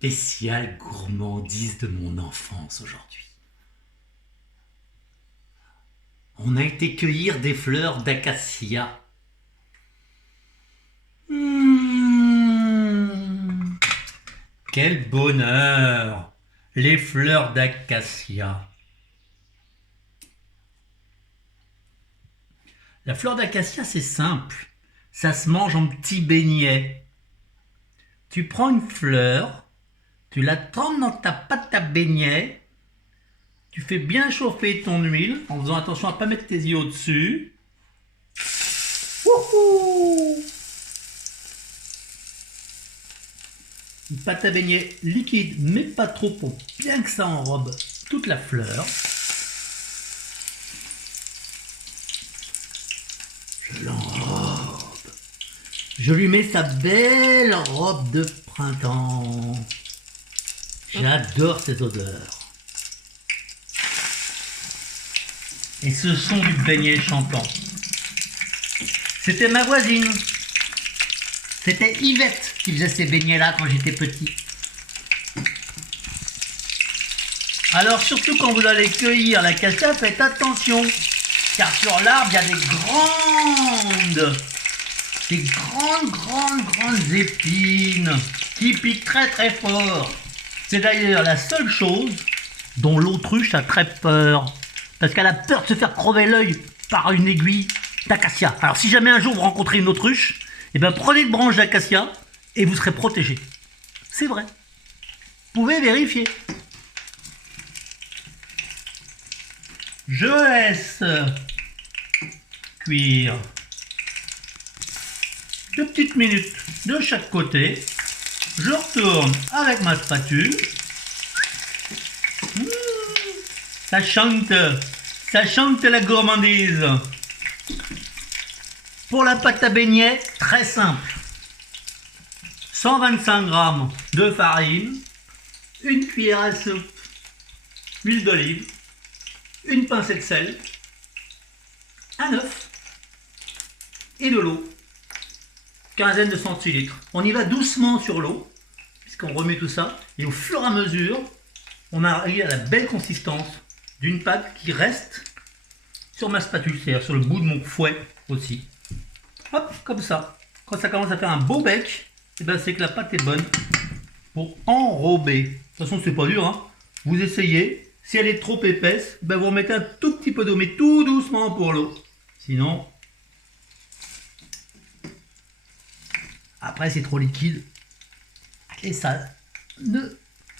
spéciale gourmandise de mon enfance aujourd'hui. On a été cueillir des fleurs d'acacia. Quel bonheur! Les fleurs d'acacia. La fleur d'acacia, c'est simple. Ça se mange en petits beignets. Tu prends une fleur, tu la trempes dans ta pâte à beignets, tu fais bien chauffer ton huile en faisant attention à ne pas mettre tes yeux au-dessus. Wouhou! Une pâte à beignets liquide, mais pas trop pour bien que ça enrobe toute la fleur. Je l'enrobe. Je lui mets sa belle robe de printemps. J'adore ces odeurs. Et ce son du beignet chantant. C'était ma voisine. C'était Yvette qui faisait ces beignets-là quand j'étais petit. Alors surtout quand vous allez cueillir l'acacia, faites attention. Car sur l'arbre, il y a des grandes épines qui piquent très fort. C'est d'ailleurs la seule chose dont l'autruche a très peur. Parce qu'elle a peur de se faire crever l'œil par une aiguille d'acacia. Alors si jamais un jour vous rencontrez une autruche, eh ben prenez une branche d'acacia et vous serez protégé. C'est vrai. Vous pouvez vérifier. Je laisse cuire 2 petites minutes de chaque côté. Je retourne avec ma spatule. Ça chante la gourmandise. Pour la pâte à beignets, très simple. 125 g de farine, une cuillère à soupe d'huile d'olive, une pincée de sel, un œuf et de l'eau, quinzaine de centilitres. On y va doucement sur l'eau, puisqu'on remet tout ça, et au fur et à mesure, on arrive à la belle consistance d'une pâte qui reste sur ma spatule, c'est-à-dire sur le bout de mon fouet aussi. Hop, comme ça. Quand ça commence à faire un beau bec, et ben c'est que la pâte est bonne pour enrober. De toute façon, c'est pas dur, hein. Vous essayez. Si elle est trop épaisse, ben vous remettez un tout petit peu d'eau, mais tout doucement pour l'eau. Sinon, après c'est trop liquide et ça ne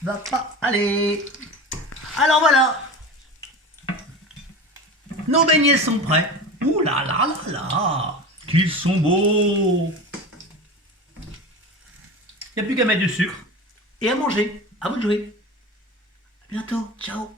va pas aller. Alors voilà, nos beignets sont prêts. Ouh là là là là, qu'ils sont beaux. Il n'y a plus qu'à mettre du sucre et à manger. À vous de jouer. À bientôt, ciao.